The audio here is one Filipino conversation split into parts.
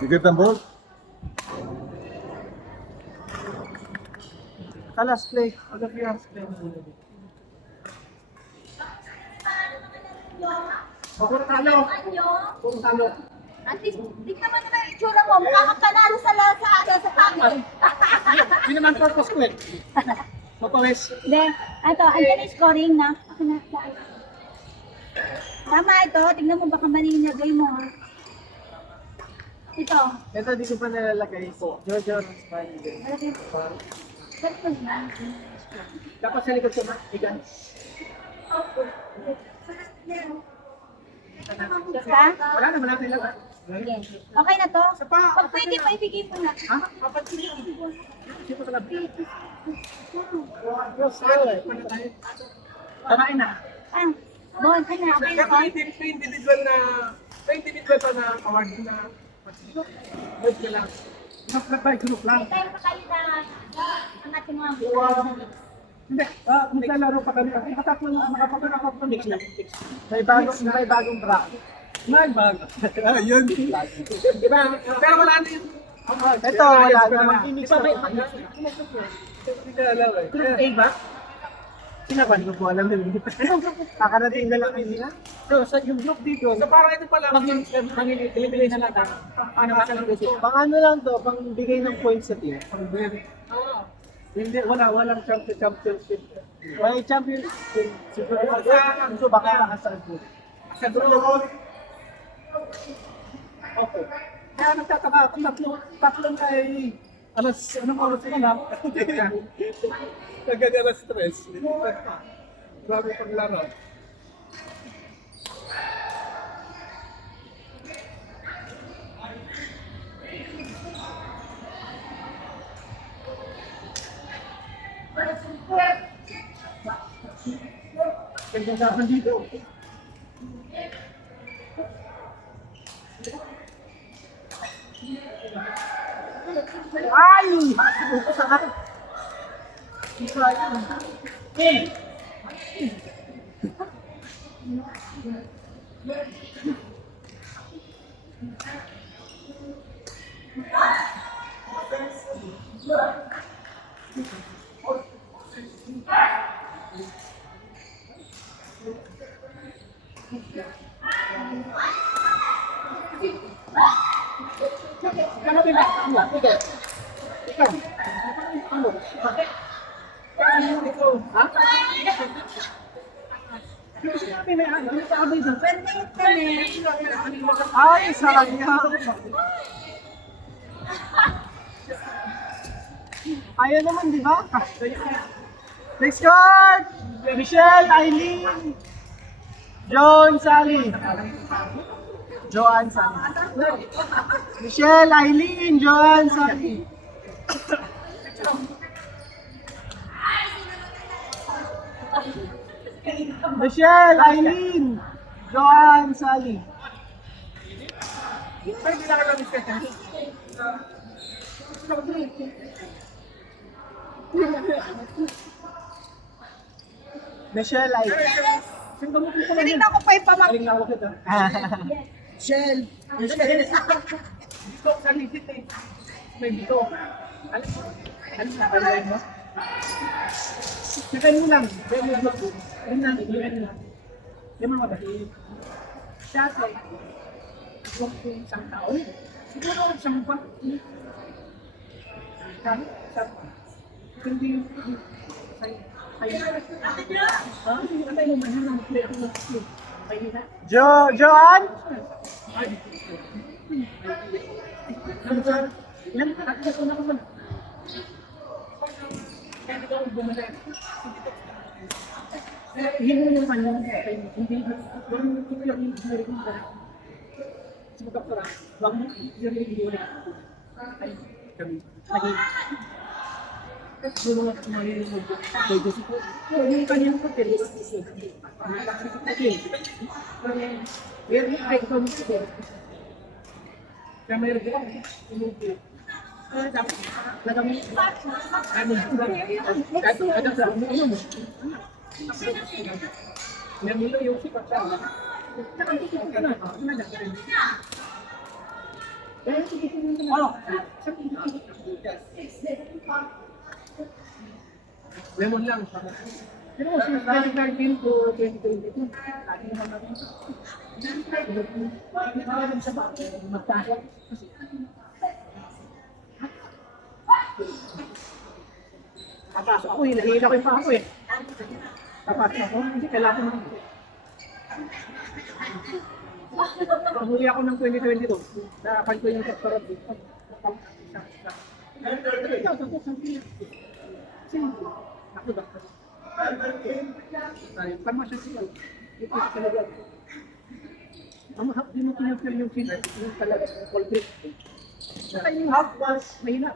Bigat ng ball. Last play. Last play. Puro talo. Puro talo. At least, tignan mo naman yung itsura mo. Mukha kang panalo sa pangil. Yun naman purpose ko eh. Mapawis. Hindi. Ito, andyan yung scoring na. Tama ito. Tignan mo baka mali yung lagay mo. Ito. Ito, di ko pa nalalagay po. Jojo ng smile. Dapat sa likod sa igan. Basta? Wala naman natin lang. Sige. Okay na to? Pag pwede pa, ibigay mo na. Ha? Apat sila. Hindi ko talaga. Tamain na. Ah, Bon, ka na. Okay na to? Individual pa na award na. Wait ka lang. Group lang. May time pa kayo na angat yung mga Hindi, maglalaro pa kami. Nakapagod pa mix lang. May bagong bracket. Bago. Yun. Diba? Pero wala na yun. Ito, wala na. Hindi pa may Group A ba? Sinaban ko po, alam nyo. Kakarating na lang nila. So, sa yung group dito, so parang ito pala, eliminate na lang. Ano ba lang dito? Pang ano lang to, pang bigay ng points sa team. Hindi, walang championship. May championship. So baka nakasarap po. Sa group. Okay. Kaya nagtataka ako, tatlong ay anong oras sila na? Nagagala stress. Grabe paglaro. Ganda naman dito. Ay! Ano ba yung ikaw? Ano? Ikaw? Ha? Sinabi na yan. Ano sabi doon? Ay, sarang niya. Ayaw naman, di ba? Next card! Michelle, Eileen, John, Sally. Joanne, Sally. Michelle, Eileen, Joanne, Sally. Michelle, Eileen, Joanne, Sally. Pwede na ka lang discussion. Michelle, Eileen. Tinignan ko pa yung pamangkin. Aling ako kita. Shell. Dito, sa ligit eh. May dito. Ano sa palayan mo? Sakay mo lang. Kaya mo vlog doon. Ayun lang, iluan lang. Yan mga dahil. Dati, vlog ko isang taon. Siguro isang buwan. Kahit isang buwan. Hindi yung Joanne? Yung kanyang hotel, Eh, sige, sige, sige. Lemon lang. Pero since 2013 to 2022, lagi naman natin. Hindi sa bago, magkahit. Papasok ako, hinahila ko yung pa ako eh. Papasok ako, hindi kailangan ko. Pahuli ako ng 2022. Nakapan ko yung doktorat dito. Ako doktor. Pharmaceutical. Ito sa talaga. Di mo pinapil yung sila. Yung talaga. Colgate. Saka yung mahina.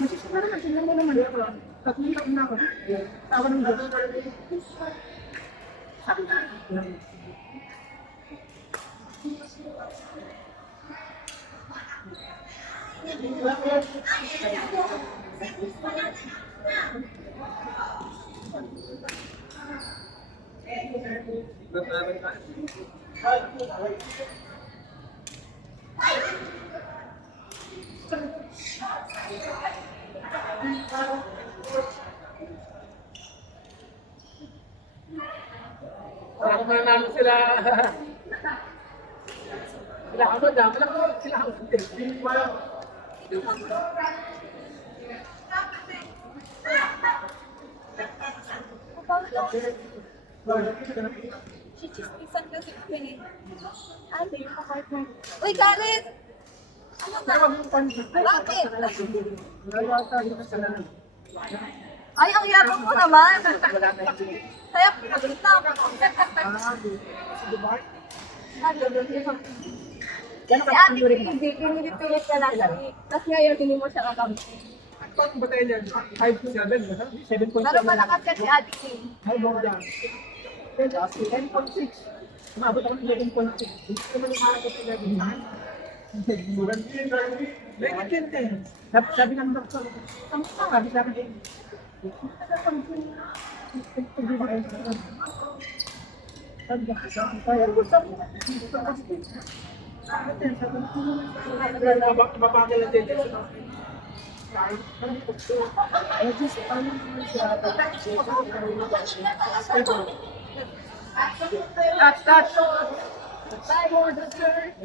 Masisip na naman. Tingnan mo naman. Tatlong taon na ako. Tawa ng Diyos. Sabi na. Ako na namin sila. Sila ako na dami lang. Sila ako. Uy, Karen! Ano na? Bakit? Ay, ang yapang mo naman. Kaya pinaglit na ako. Si ate hindi, pinipilit ka lang. Tapos ngayon, hindi mo siya kakampi. Pag ba tayo yan? 5-7? 7.7. Pero malakas ka si ate King. How long yan? 10.6. Umabot ako ng 11.6. Hindi ko naman nakakot sila din. Like it din. Sabi ng doktor, sabi sa akin, mabagal na din. Touch! For the church!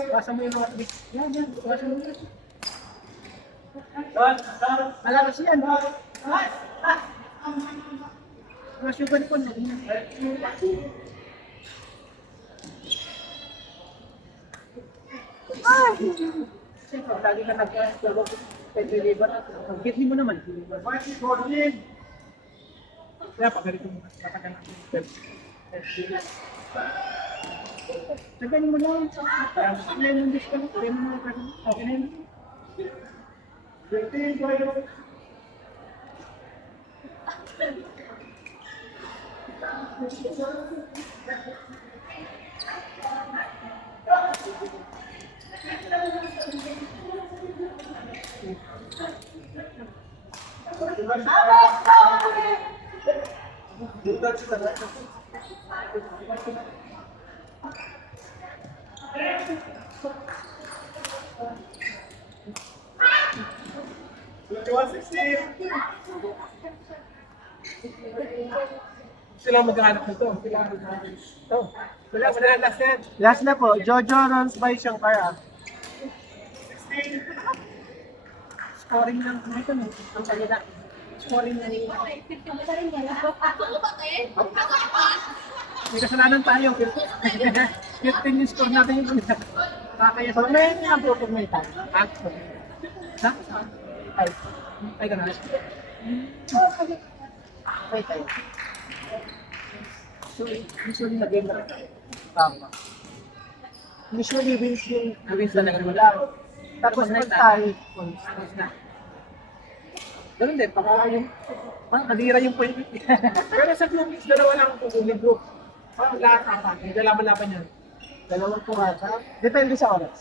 Basa mo yung mga tubig. Yan. Basa mo yun. Malakas yan. Mas yung ganipon. Siyempre, lagi ka nagkakasawa. Pwede-deliver. Gitli mo naman. Kaya pa, ganito mo. Tatagan natin. Taganin mo lang. Kaya yung dish ka lang. Kaya mo lang. Okay na yun. Sila maghahanap nito. Wala, last na. Last na po, Jojo runs by Shankar. Scoring lang. Ito na. Ang salita. Scoring na rin. May kasalanan tayo. 15 yung score natin yung kulit. Kakaya So, may nga po kung may time. Ha? Ha? Ay, ganun. May time. So, usually nag-game na rin. Tama. Usually wins yung Wins na nag-game lang. Tapos pag tayo, Tapos na. Ganun din, baka yung nadira yung point. Pero sa group, dalawa lang kung group. Lahat ata, may dalaman-laban yan. dalawang kumata. Depende sa oras.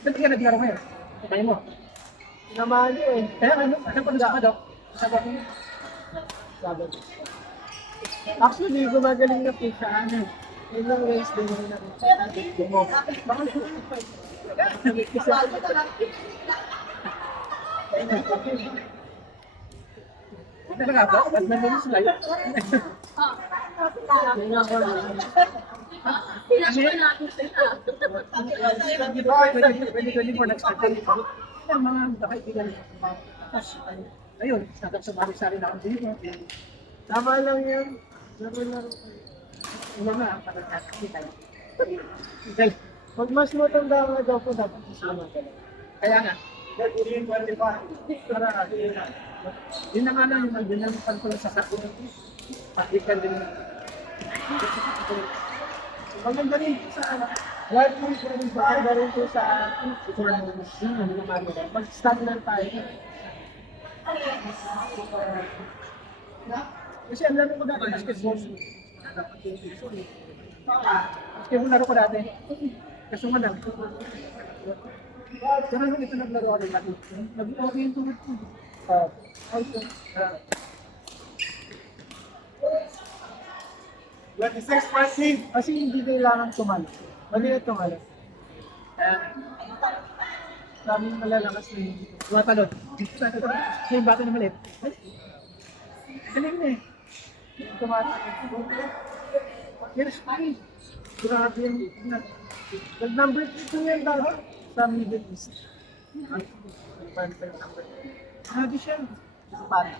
Ba't ka naglaro ngayon? Kamay mo. Naman eh. Kaya ano pa sa Dok? Sabi ko, Actually, gumagaling na po siya. Ano? Yun yung ways din yun na. talaga ba? Ba't nandun sila yun? Pwede nag-start dito. Ang mga kaibigan. Tapos, ayun, sumali-sali na ako dito. Tama lang yun. Tama lang. Una nga, parang nakakita tayo. Pag mas matanda ka daw po, dapat isama ka lang. Kaya nga, yun na nga lang yung binangutan ko lang sa sakit. Pakikan din. Maganda rin po sa life mo rin po. Maganda rin po sa mag-stand lang tayo. Kasi ang laro ko dati, basketball. Basketball laro ko dati. Kaso nga lang. Pero nung ito naglaro ako dati, nag-okay yung tulad ko. Also, 26-14. Kasi hindi kailangan tumalo. Mali na tumalo. Maraming malalakas na hindi. tumatalon. Kasi yung bata na maliit. Ay, galing na eh. Tumatalo. Yes, ay. Grabe yung Nag-number 2 yan daw sa Middle East. grabe siya. Bata.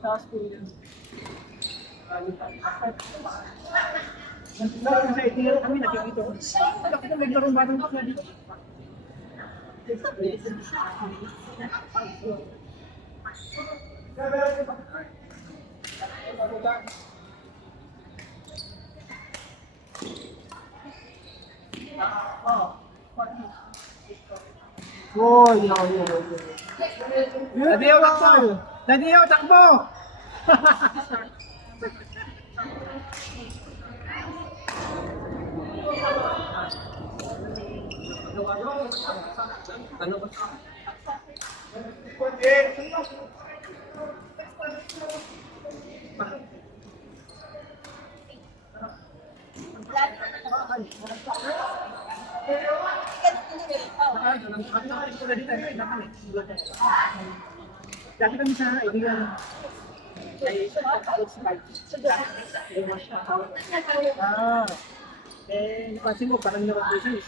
Tapos po yun. Kasi tingnan kami nakikita. Laki na naglaro batang bata dito. Oh, yun. Dadiyaw, takbo! Dadiyaw, takbo! Dati kami sa ibigan ay napansin mo parang naman kami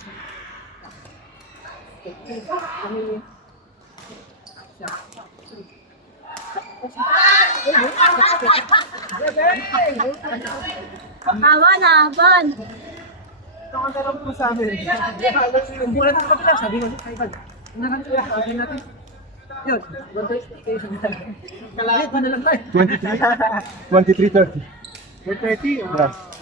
Tama na, Ban. Ito ka na lang po sa amin. Kung muna tayo kapila, sabi ko sa iban. Nakakita, sabi natin. Yun, bantay kayo sa mga. Kalahit, na lang tayo. 23:30. 4:30. Yes.